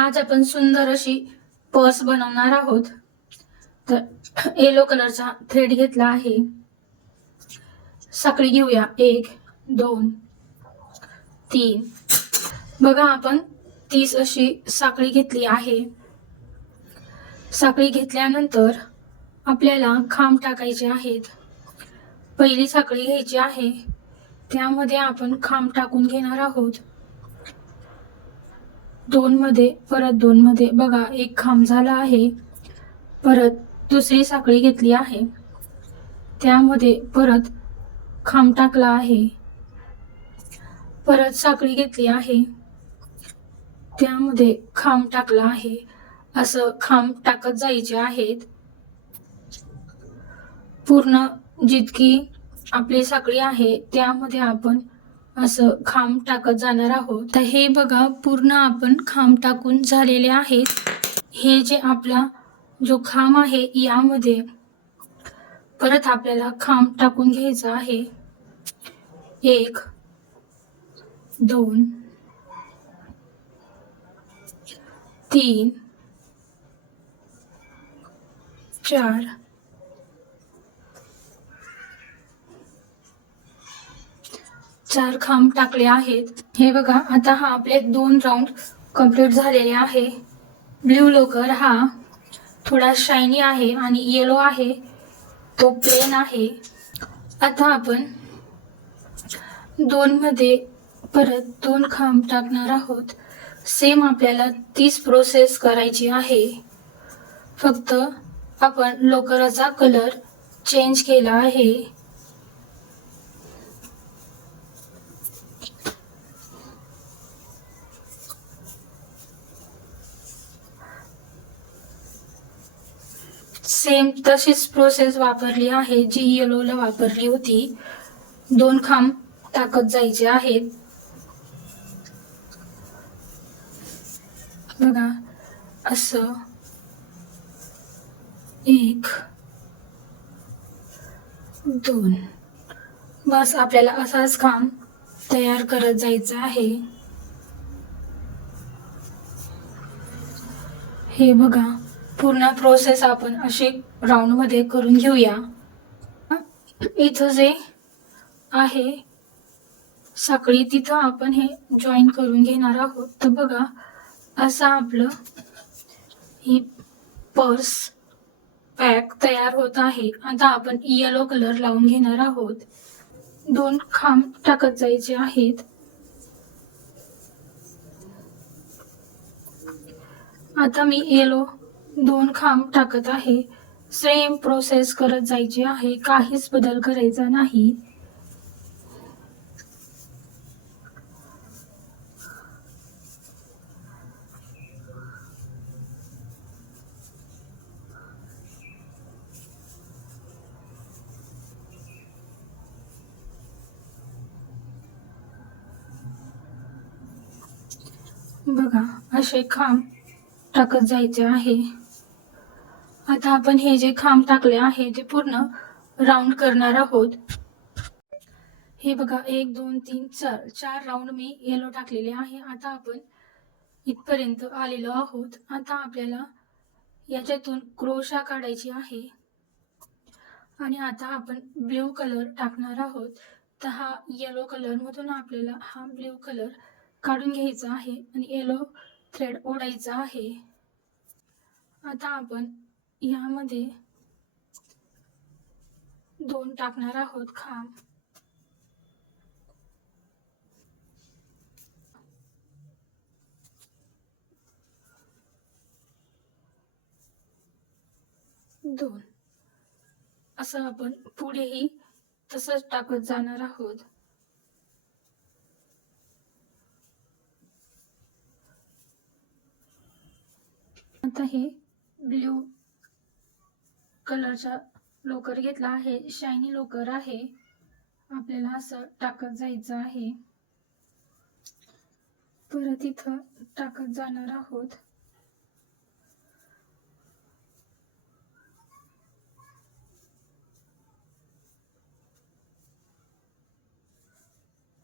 आज आपण सुंदर अशी पर्स बनवणार आहोत. तर येलो कलरचा थ्रेड घेतला आहे. साखळी घेऊया. 1 2 3. बघा, आपण 30 अशी साखळी घेतली आहे. साखळी घेतल्यानंतर आपल्याला खांब टाकायचे आहेत. पहिली साखळी घ्यायची आहे, त्यामध्ये आपण खांब टाकून घेणार आहोत. 2 मध्ये, परत 2 मध्ये. बघा, एक खांब झाला आहे. परत दुसरी साखळी घेतली आहे, त्यामध्ये परत खांब टाकला आहे. परत साखळी घेतली आहे, त्यामध्ये खांब टाकला आहे. असं खांब टाकत जायचे आहेत. पूर्ण जितकी आपली साखळी आहे त्यामध्ये आपण असं खांब टाकत जाणार आहोत. तर हे बघा, पूर्ण आपण खांब टाकून झालेले आहेत. हे जे आपला जो खांब आहे, यामध्ये परत आपल्याला खांब टाकून घ्यायचा आहे. 1 2 3 4 4 खांब टाकले आहेत. हे बघा, आता हा आपले 2 राऊंड कंप्लीट झालेले आहे. ब्ल्यू लोकर हा थोडा शायनी आहे आणि येलो आहे तो प्लेन आहे. आता आपण 2 मध्ये परत 2 खांब टाकणार आहोत. सेम आपल्याला 30 प्रोसेस करायची आहे. फक्त आपण लोकराचा कलर चेंज केला आहे. सेम तशीच प्रोसेस वापरली आहे जी येलोला वापरली होती. 2 खांब टाकत जायचे आहेत. बघा, असं 1 2. बस, आपल्याला असाच खांब तयार करत जायचं आहे. हे बघा, पूर्ण प्रोसेस आपण अशी राऊंड मध्ये करून घेऊया. इथं जे आहे साखळी, तिथं आपण हे जॉईन करून घेणार आहोत. तर बघा, असं आपलं ही पर्स पॅक तयार होत आहे. आता आपण येलो कलर लावून घेणार आहोत. 2 खांब टाकत जायचे आहेत. आता मी येलो 2 खांब टाकत आहे. सेम प्रोसेस करत जायची आहे, काहीच बदल करायचा नाही. बघा, असे खांब टाकत जायचे आहे. आता आपण हे जे खांब टाकले आहे ते पूर्ण राऊंड करणार आहोत. हे बघा, 1 2 3 4 राऊंड मी येलो टाकलेले आहे. आता आपण इथपर्यंत आलेलो आहोत. आता आपल्याला याच्यातून क्रोशा काढायची आहे आणि आता आपण ब्ल्यू कलर टाकणार आहोत. तर हा येलो कलर मधून आपल्याला हा ब्ल्यू कलर काढून घ्यायचा आहे आणि येलो थ्रेड ओढायचा आहे. आता आपण यामध्ये 2 टाकणार आहोत खांब. दोन. असं आपण पुढेही तसंच टाकत जाणार आहोत. आता हे ब्ल्यू कलरचा लोकर घेतला आहे, शायनी लोकर आहे. आपल्याला असं टाकत जायचं आहे. परत इथं टाकत जाणार आहोत.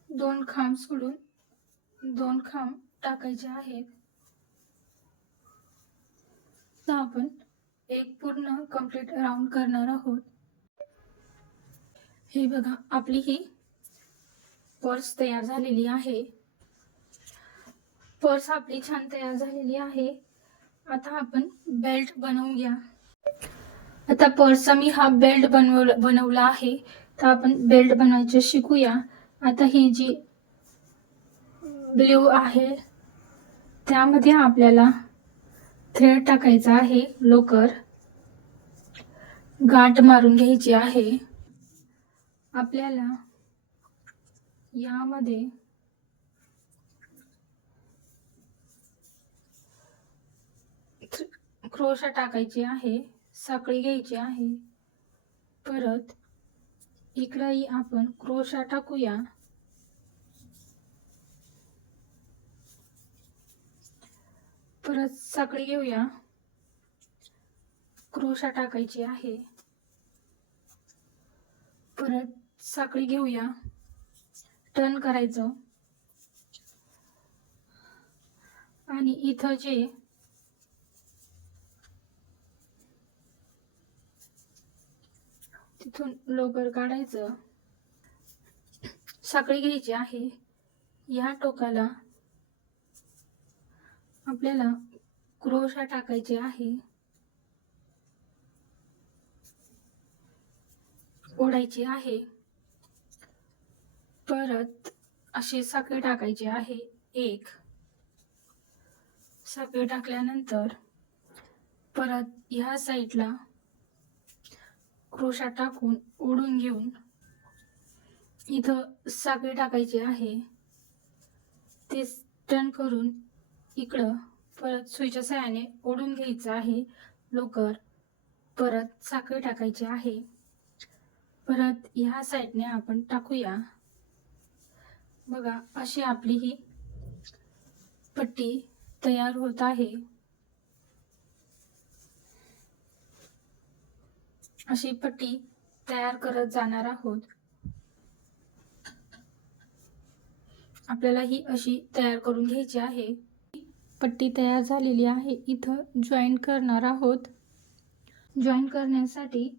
दोन खांब सोडून 2 खांब टाकायचे आहेत. तर आपण एक पूर्ण कंप्लीट राऊंड करणार आहोत. हे बघा, आपली ही पर्स तयार झालेली आहे. पर्स आपली छान तयार झालेली आहे. आता आपण बेल्ट बनवूया. आता पर्सचा मी हा बेल्ट बनवला आहे. तर आपण बेल्ट बनवायचे शिकूया. आता ही जी ब्ल्यू आहे त्यामध्ये आपल्याला थ्रेड टाकायचा आहे. लोकर गाठ मारून घ्यायची आहे. आपल्याला यामध्ये क्रोशा टाकायची आहे. साखळी घ्यायची आहे. परत इकडेही आपण क्रोशा टाकूया. परत साखळी घेऊया. क्रोशा टाकायची आहे. परत साखळी घेऊया. टर्न करायचं आणि इथं जे तिथून लोकर काढायचं. साखळी घ्यायची आहे. या टोकाला आपल्याला क्रोशा टाकायचे आहे. ओढायची आहे. परत अशी साखळी टाकायची आहे. एक साखळी टाकल्यानंतर परत ह्या साईडला क्रोशा टाकून ओढून घेऊन इथं साखळी टाकायची आहे. ते टर्न करून इकडं परत सुईच्या सहाय्याने ओढून घ्यायचं आहे लोकर. परत साखळी टाकायची आहे. परत ह्या साईडने आपण टाकूया. बघा, अशी आपली ही पट्टी तयार होत आहे. अशी पट्टी तयार करत जाणार आहोत. आपल्याला ही अशी तयार करून घ्यायची आहे. पट्टी तयार झालेली आहे. इथं जॉईन करणार आहोत. जॉईन करण्यासाठी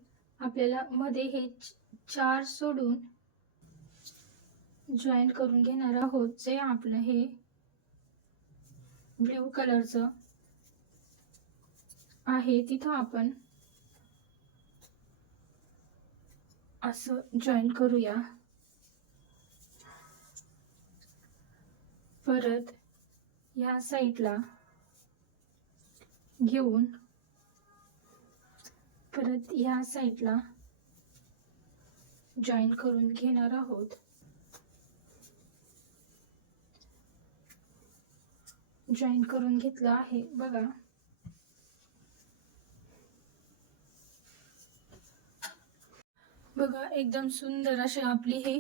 आपल्याला मध्ये हे 4 सोडून जॉईन करून घेणार आहोत. जे आपलं हे ब्ल्यू कलरचं आहे तिथं आपण असं जॉईन करूया. परत या साईडला घेऊन परत या साईडला जॉईन करून घेणार आहोत. जॉईन करून घेतलं आहे. बघा, बघा एकदम सुंदर अशी आपली ही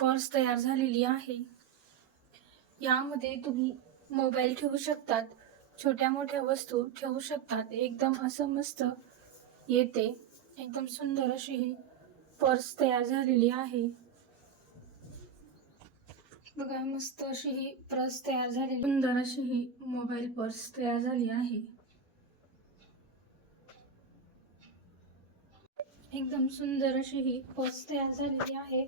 पर्स तयार झालेली आहे. यामध्ये तुम्ही मोबाईल ठेवू शकतात. छोट्या मोठ्या वस्तू ठेवू शकतात. एकदम असं मस्त येते. एकदम सुंदर अशी ही पर्स तयार झालेली आहे. बघा, मस्त अशी ही पर्स तयार झालेली, सुंदर अशी ही मोबाईल पर्स तयार झाली आहे. एकदम सुंदर अशी ही पर्स तयार झालेली आहे.